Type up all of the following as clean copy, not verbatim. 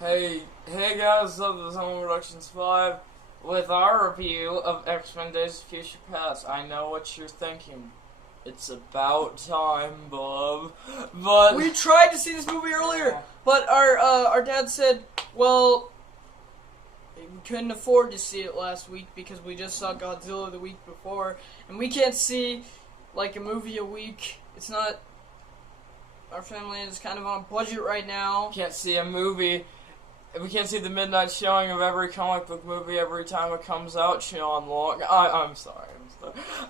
Hey guys, this is Home Productions 5 with our review of X-Men Days of Future Past. I know what you're thinking. It's about time, Bob. But we tried to see this movie earlier, but our dad said, well, we couldn't afford to see it last week because we just saw Godzilla the week before, and we can't see like a movie a week. It's not. Our family is kind of on a budget right now. Can't see a movie. We can't see the midnight showing of every comic book movie every time it comes out, Sean Long. I'm sorry.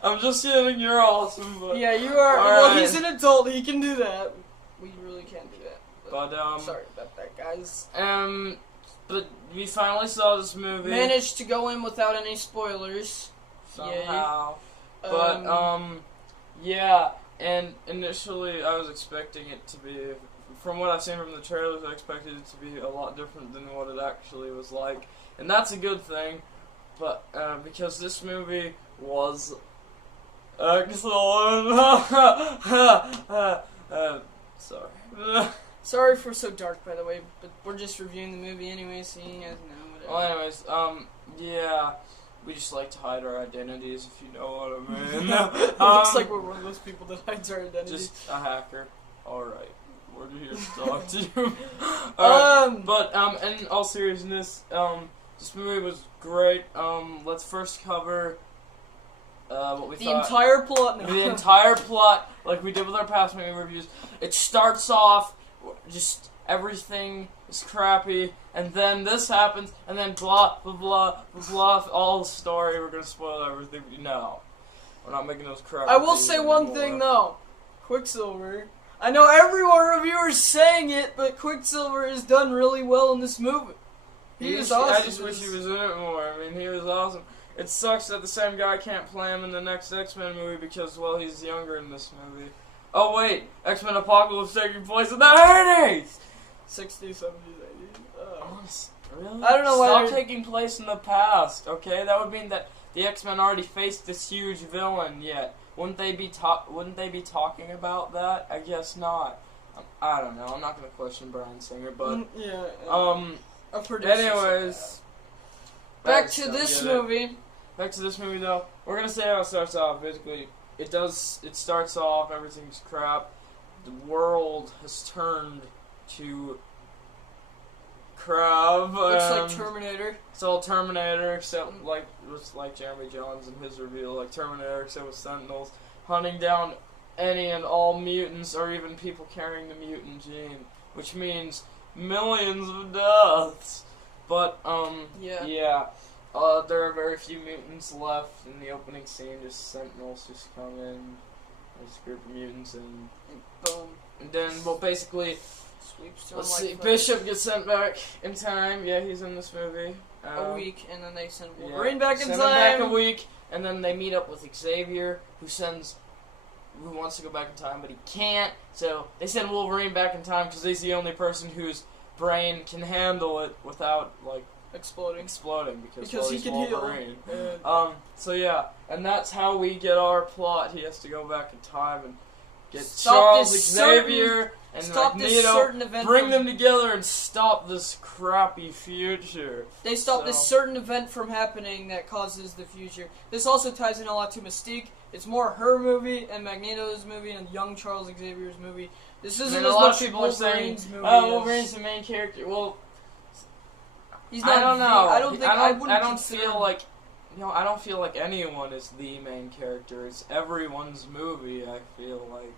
I'm just kidding. You're awesome. But yeah, you are. Well, he's an adult. He can do that. We really can't do that. But sorry about that, guys. But we finally saw this movie. Managed to go in without any spoilers. Somehow. But, yeah. And initially, I was expecting it to be, from what I've seen from the trailers, I expected it to be a lot different than what it actually was like. And that's a good thing, but, because this movie was excellent. Sorry. Sorry for so dark, by the way, but we're just reviewing the movie anyway, so you guys know. Well, anyways, yeah. We just like to hide our identities, if you know what I mean. It looks like we're one of those people that hides our identity. Just a hacker. Alright. We're here to talk to you. But, in all seriousness, this movie was great. Let's first cover, what we thought. The entire plot. The entire plot, like we did with our past movie reviews. It starts off, just everything is crappy, and then this happens, and then blah, blah, blah, blah, blah, all the story. We're gonna spoil everything. No. We're not making those crap. I will say one thing, though. Quicksilver. I know everyone reviewer's saying it, but Quicksilver is done really well in this movie. He is awesome. I just wish he was in it more. I mean, he was awesome. It sucks that the same guy can't play him in the next X-Men movie because, well, he's younger in this movie. Oh, wait. X-Men Apocalypse taking place in the 80s! 60s, 70s, 80s. Really? I don't know why. Stop taking place in the past, okay? That would mean that the X-Men already faced this huge villain yet. Wouldn't they be talking about that? I guess not. I don't know. I'm not gonna question Bryan Singer, but anyways, back to this movie. Back to this movie though. We're gonna say how it starts off. Basically, it starts off. Everything's crap. The world has turned to crap. Looks like Terminator. It's all Terminator, except it's like Jeremy Jahns in his reveal, like Terminator, except with Sentinels hunting down any and all mutants, or even people carrying the mutant gene, which means millions of deaths. But yeah. There are very few mutants left in the opening scene. Just Sentinels just come in. There's a group of mutants and boom. And then, well, basically. Let's see. Bishop gets sent back in time. Yeah, he's in this movie. A week, and then they send Wolverine back in time. Send him back a week, and then they meet up with Xavier, who wants to go back in time, but he can't. So they send Wolverine back in time because he's the only person whose brain can handle it without exploding because he he's can Wolverine. heal. So yeah, and that's how we get our plot. He has to go back in time and get Charles Xavier and Magneto, bring them together and stop this crappy future. They stop this certain event from happening that causes the future. This also ties in a lot to Mystique. It's more her movie and Magneto's movie and young Charles Xavier's movie. This isn't as much Wolverine's movie. Wolverine's the main character. Well, he's not. I don't know. I don't feel like anyone is the main character. It's everyone's movie, I feel like.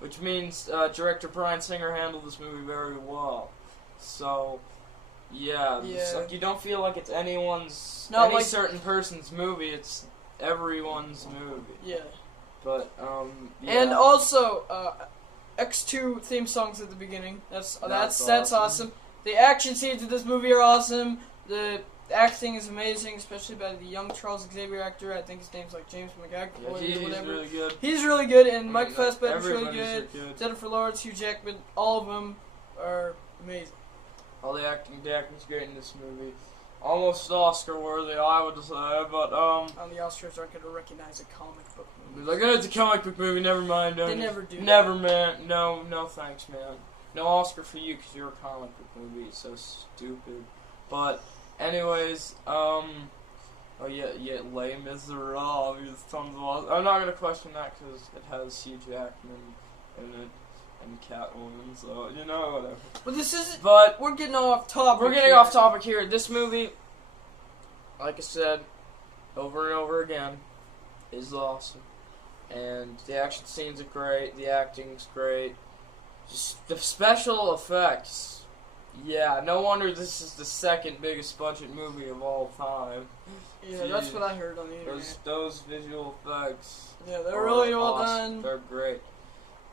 Which means director Bryan Singer handled this movie very well. So, yeah. You don't feel like it's any certain person's movie. It's everyone's movie. Yeah. But, yeah. And also, X2 theme songs at the beginning. That's awesome. The action scenes of this movie are awesome. The acting is amazing, especially by the young Charles Xavier actor. I think his name's like James McAvoy or whatever. Really good. He's really good, and Mike Fassbender's really good. Jennifer Lawrence, Hugh Jackman, all of them are amazing. All the acting's great in this movie. Almost Oscar worthy, I would say, but the Oscars aren't going to recognize a comic book movie. Like, oh, it's a comic book movie. Never mind. They never do. Never, man. No, thanks, man. no Oscar for you because you're a comic book movie. It's so stupid. But anyways, oh yeah, Les Miserables. There's tons of Oscars. I'm not gonna question that because it has Hugh Jackman in it and Catwoman. So you know, whatever. But this is. But We're getting off topic. we're getting off topic here. This movie, like I said, over and over again, is awesome. And the action scenes are great, the acting's great. Just the special effects. Yeah, no wonder this is the second biggest budget movie of all time. Yeah, that's what I heard on the internet. Those visual effects. Yeah, they're really well awesome. done. They're great.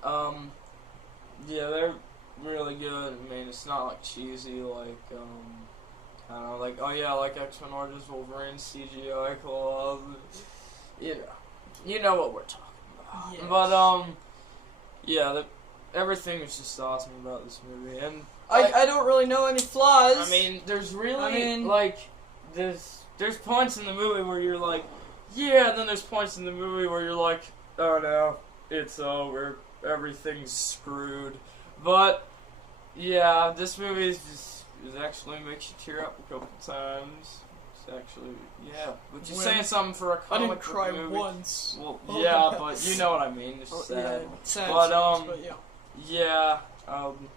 Yeah, they're really good. I mean, it's not like cheesy, like I don't know, like oh yeah, like X-Men Origins Wolverine CGI claws. You know what we're talking about. Yes. But yeah, everything is just awesome about this movie, and I don't really know any flaws. I mean, there's really like there's points in the movie where you're like, yeah, then there's points in the movie where you're like, oh no, it's over, everything's screwed. But yeah, this movie is actually makes you tear up a couple times. It's actually but you're saying something for a comic I didn't cry movie. once. Well, yeah, but you know what I mean. It's sad. Sad But scenes, but yeah.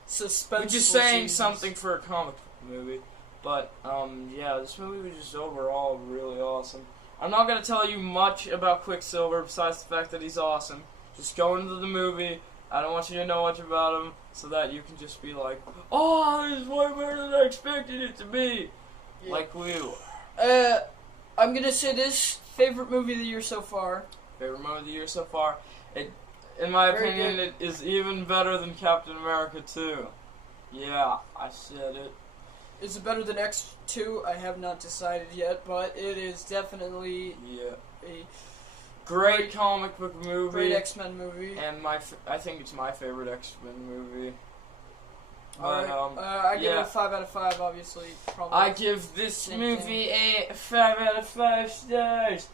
Suspense. We're just saying something for a comic book movie. But, yeah, this movie was just overall really awesome. I'm not going to tell you much about Quicksilver besides the fact that he's awesome. Just go into the movie. I don't want you to know much about him so that you can just be like, oh, this is way better than I expected it to be. Yeah. Like we were. I'm going to say this, favorite movie of the year so far. Favorite movie of the year so far. In my opinion, it is even better than Captain America 2. Yeah, I said it. Is it better than X2? I have not decided yet, but it is definitely a great comic book movie. Great X-Men movie. And I think it's my favorite X-Men movie. Alright, I give it a 5 out of 5, obviously. Probably. I give this movie a 5 out of 5 stars.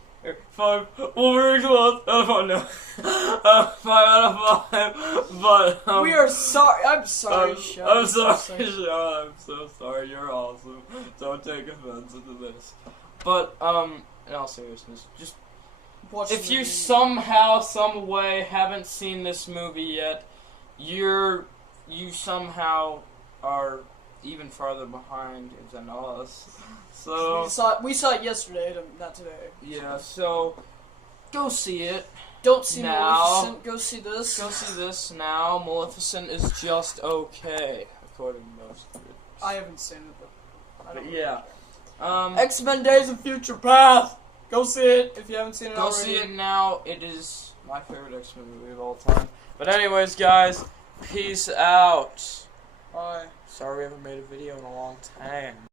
5 Wolverine claws. Oh no. 5 out of 5. But we are sorry. I'm sorry, Sean. I'm sorry, Sean. I'm so sorry. You're awesome. Don't take offense to this. But in all seriousness, just if you somehow, some way haven't seen this movie yet, you somehow are even farther behind than us. So we saw it yesterday, not today. Yeah, so go see it. Don't see now. Maleficent. Go see this. Go see this now. Maleficent is just okay, according to most critics. I haven't seen it, but yeah. X-Men: Days of Future Past. Go see it if you haven't seen it already. Go see it now. It is my favorite X-Men movie of all time. But anyways, guys, peace out. Bye. Sorry we haven't made a video in a long time.